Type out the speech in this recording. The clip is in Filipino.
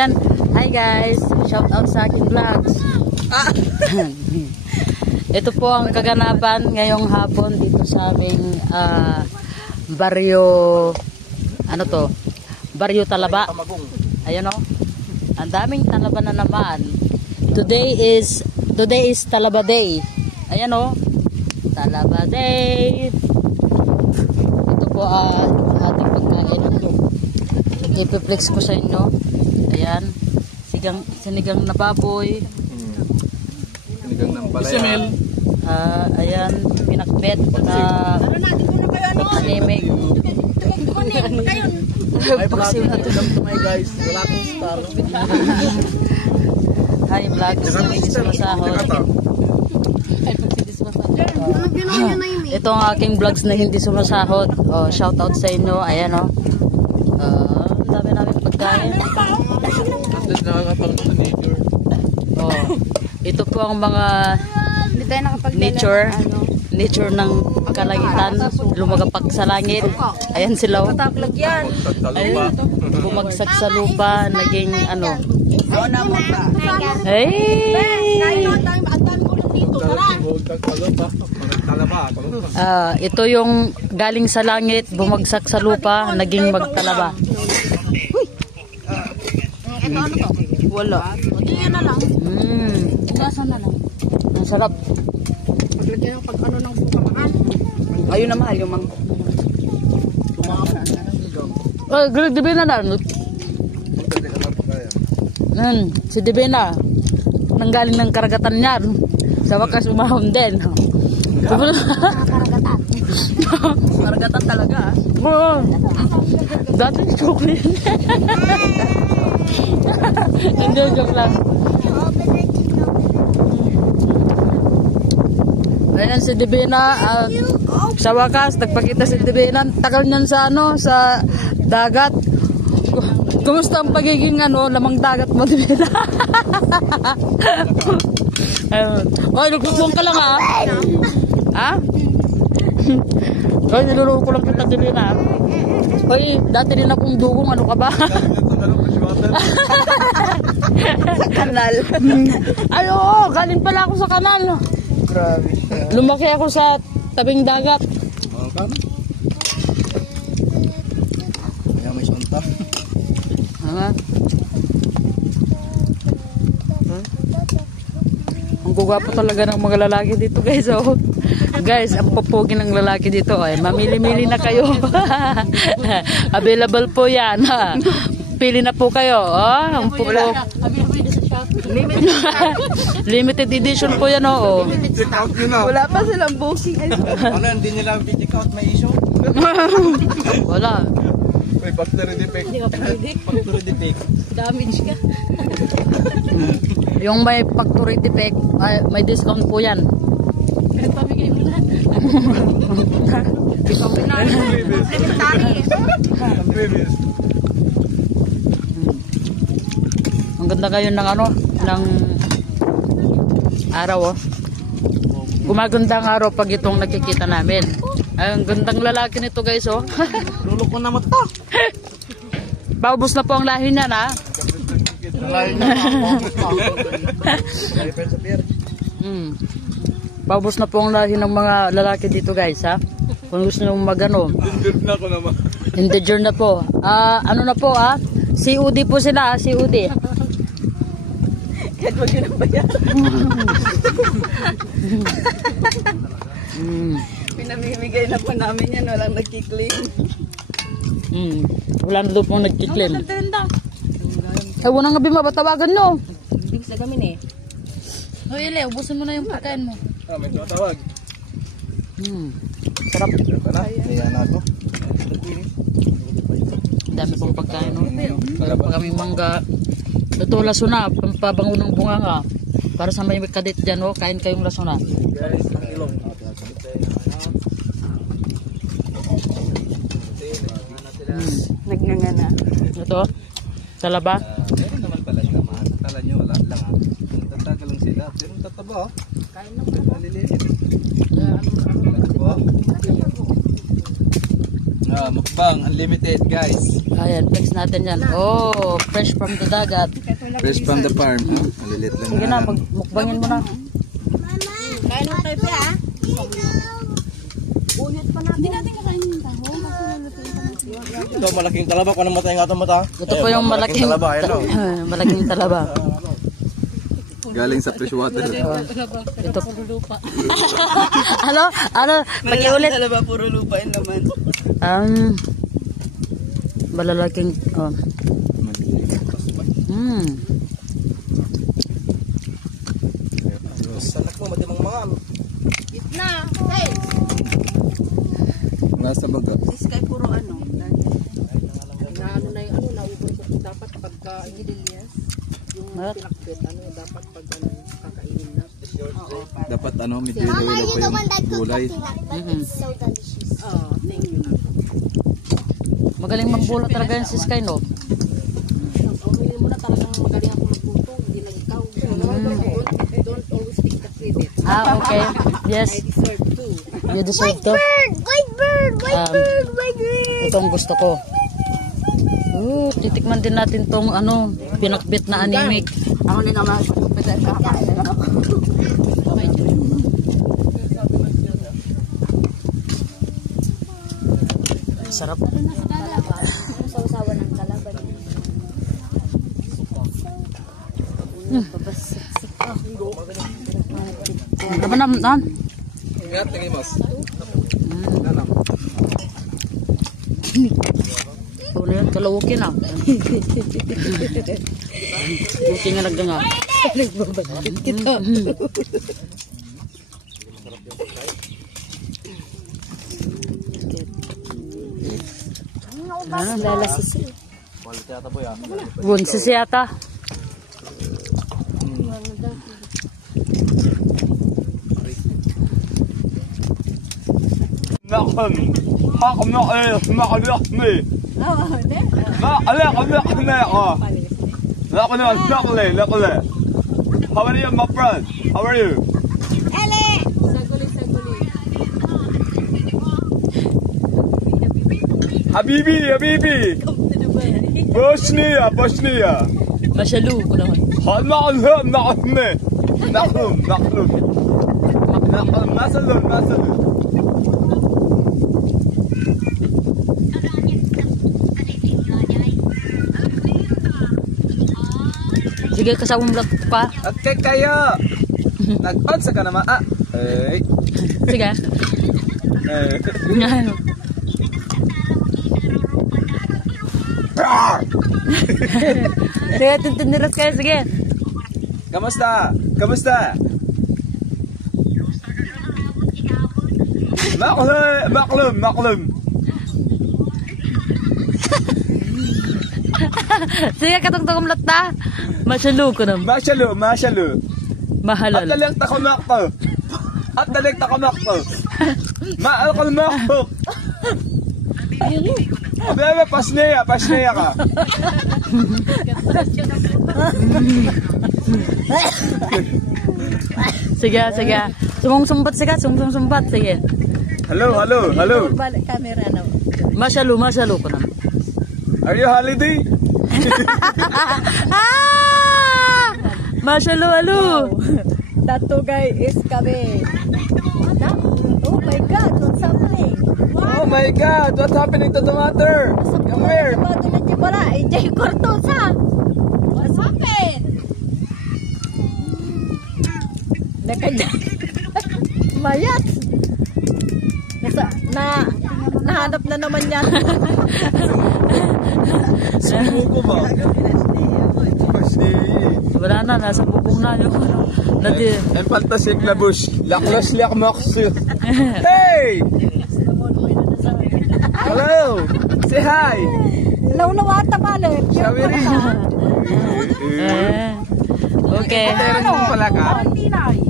dyan. Hi guys, shout out sa aking vlogs. Ito po ang kaganapan ngayong hapon dito sa aming baryo, ano to? Baryo Talaba. Ayan o. Ang daming talaba na naman. Today is Talaba Day. Ayan o. Talaba Day. Ito po ating pagkain. Ipiplex ko sa inyo. Ayan. Sinigang na baboy. Sinigang ng palaya. Ayan. Pinakbet na panimig. Ay, vlog natin lang ito guys. Wala akong star. Hi vlog. Masahod. Ito ang aking vlogs na hindi sumasahod. Oh, shout out sa inyo. Ayan o. Ang dami namin pagkain. At least nakakapang sa nature. Oh, ito po ang mga nature ng kalangitan, lumagapag sa langit. Ayan sila. Ayan, bumagsak sa lupa, naging ano. Ito yung galing sa langit, bumagsak sa lupa, naging magtalaba. Wala. Yan na lang. Ugasan na lang. Ang sarap. Maglagyan ng pag-ano ng bukamahal. Ayun na mahal yung Greg Divina na. Si Divina. Nanggaling ng karagatan niyan. Sa wakas umahon din. Karagatan. Karagatan talaga. Oo. Dati joke na yun. Hindi, joke lang. Ayan si Divina. Sa wakas, nagpakita si Divina. Tagal niyan sa sa dagat. Kumusta ang pagiging lamang dagat mo, Divina? Oy, nagpupong ka lang ha? Ha? Oy, niluloko ko lang kita, Divina. Oy, dati din akong dugong, ano ka ba? Sa kanal. Ay, oo, galing pala ako sa kanal. Grabe. Lumaki ako sa tabing dagat. Kaya may sunta. Ang gugwapo talaga ng mga lalaki dito, guys. Oh. Guys, ang popogi ng lalaki dito ay mamili-mili na kayo. Available po yan. Ha? Pili na po kayo. Oh, ang popo. Limited edition po yan. Oh. Check out nyo na. Wala pa silang booking. Ano, hindi nila check out, may issue? Wala. May factory defect. Factory defect. Damage ka. Yung may factory defect, may discount po yan. Pamigay mo na. Complimentary. Previous. Ang ganda kayo ng ng araw. Oh. Gumaganda ang araw pag itong nakikita namin. Ang gandang lalaki nito, guys. Oh. Lulok ko na mata. Paubos na po ang lahi niya, na. Lahi na Paubos na po ang lahi ng mga lalaki dito, guys, ha. Kung gusto nyo magano. Injured na ako naman. Endangered na po. Ano na po, ha. COD po sila, COD. Kahit wag yun ang bayaran. Pinamimigay na po namin yan. Walang nagkiklaim. Wala na doon pong nagkiklaim. Wala nga bimabatawagan nyo. Ibig sa gamin O Ile, ubusin mo na yung pagkain mo. May tumatawag. Sarap. Kaya na ito. Dami pong pagkain. Meron pa kami mangga. Ito lasuna, pampabango ng bunganga. Para sa may kadit dyan, kain kayong lasuna. Guys, ang ilong. Nagnanga na. Ito, talaba. Meron naman pala naman. Akala nyo wala lang. Tatagal lang sila. Pero tataba Kain naman. maliliit. Mukbang, unlimited guys. Ayan, flex natin yan. Oh, fresh from the dagat. Fresh from the farm. Malilit lang Sige na, mukbangin mo na. Kain mo tayo pa ah. Bunot pa natin. Hindi natin kakain yung taho. Ito, malaking talaba. Kung namatay nga ito mata. Ito po yung malaking talaba. Ayan o. malaking talaba. Galing sa freshwater. Ito puro lupa. ano? Pag-iulit. Talaba puro lupa yun naman. Malalaking Sanak mo, matimang mga. Na, hey! Nasa baga. Si Sky puro ano. Na ano na yung ano, naubos ko. Dapat pagka ingredients, yung pinakbit, ano dapat pag ano, kakainin na. Oo, Dapat medyo ilawilo pa yung gulay. So delicious. Oo, thank you. Magaling mambola talaga yan si Sky, no? Hindi mo na talagang magaling ako magputo, hindi lang ikaw. Don't always take the credit. Okay. Yes. I deserve to. You deserve to. White bird! Itong gusto ko. Titikman din natin tong pinakbit na anemic. Ako din naman sa kupita sa kakain na ako. Sarap. Sawa-sawa ng kalaban. Naman. Ingat, tingin mas. Ano yun? Kalawukin na. Buti nga nagdanga. Nagbabagit kita. Lalasisi. Bunsis yata. How are you, my friend? How are you? Habibi. Bosnia. Masyalu ko naman. Masalun. Sige, kasawang vlog pa. Okay kayo. Nagpansa ka naman. Sige. Sige, tintindiras kayo. Sige. Kamusta? Maklum. Sige, katong-tong latta. Masyalu ko naman. Masyalo. Mahalal. At dalig takamakto. Maalkalmakto. Abebe, pasneya ka. Sige. Sumungsumbat. Sige. Hello. Balik camera na. Masyalu ko naman. Are you holiday? Masyalu. That two guy is kami. Oh my God, what's happening? Oh my God, what's happening to the mother? Come here. Bato na di para, enjoy kortos ha. What's happened? Mayat. Nahanap na naman yan. Sumuko ba? Wala na, nasa bubong na yun. En fantastic na bush. Laklas mox. Hey! Hello! Say hi! Launawata balik. Shawiri! Okay. Meron mo pala ka? Tinay.